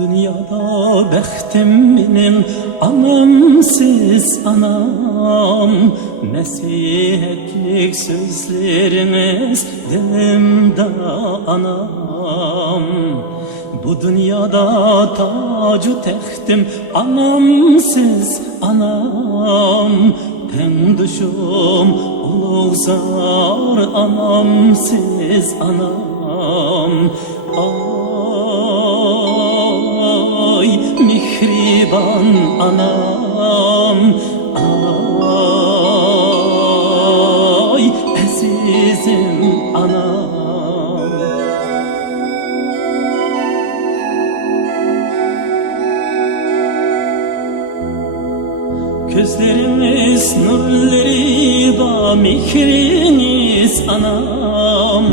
Dünyada bəxtim benim anamsız anam. Nəsihətlik sözleriniz dilimde anam. Bu dünyada tacı textim anamsız anam. Ten düşüm uluzar anamsız anam. Ay mihriban anam, ay azizim anam. Gözleriniz nurları ba mihriniz anam.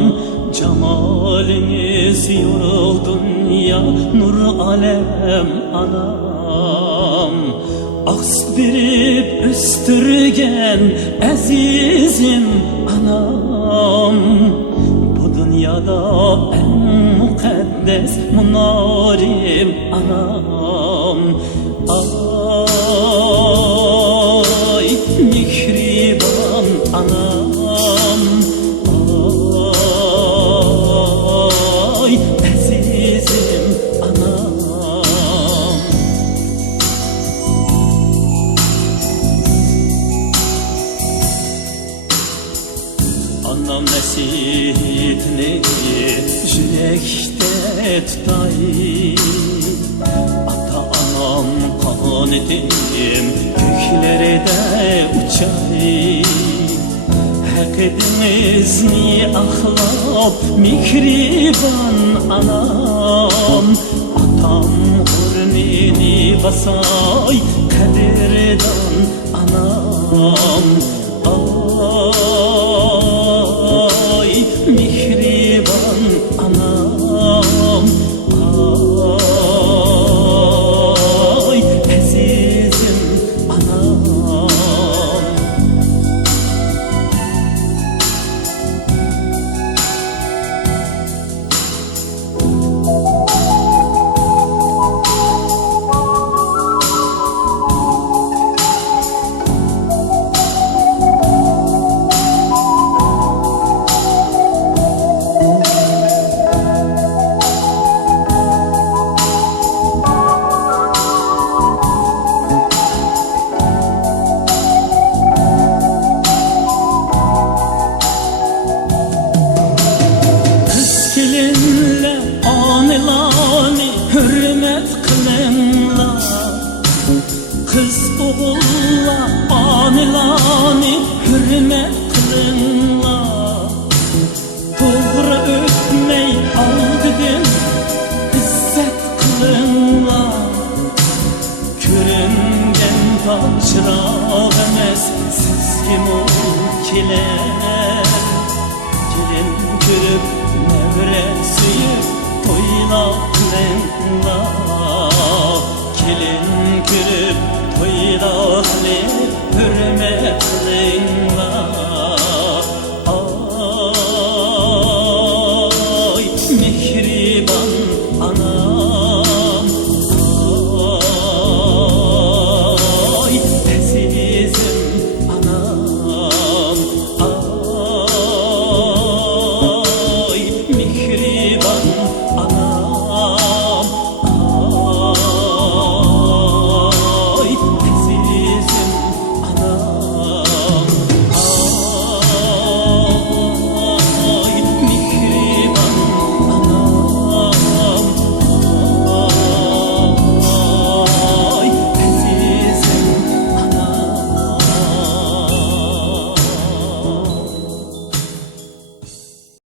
Cemaliniz yorul dünya nur alem anam. Aks birip üstürgen azizim anam. Bu dünyada en mukaddes munarim anam. Ay mihriban anam, ay azizim anam. Anam nəsihətini yürekte tutay. Ata-anam qanitim göklerde uçay. Hak ediniz ni ahlab mihriban anam. Atam hürmini basay kadirdan anam. Ay mihriban anam, ay azizim anam. Kelinle anilani hürmet kılınlar. Kız oğulla anilani hürmet kılınlar. Doğru ötmey aldıdın izzet kılınlar. Körüngen taşrağ emez siz kim ol kiler. Gelin görüp nevre suyup toyla kılınla. Kelin görüp toyla kılınla. Hürmet kılınla.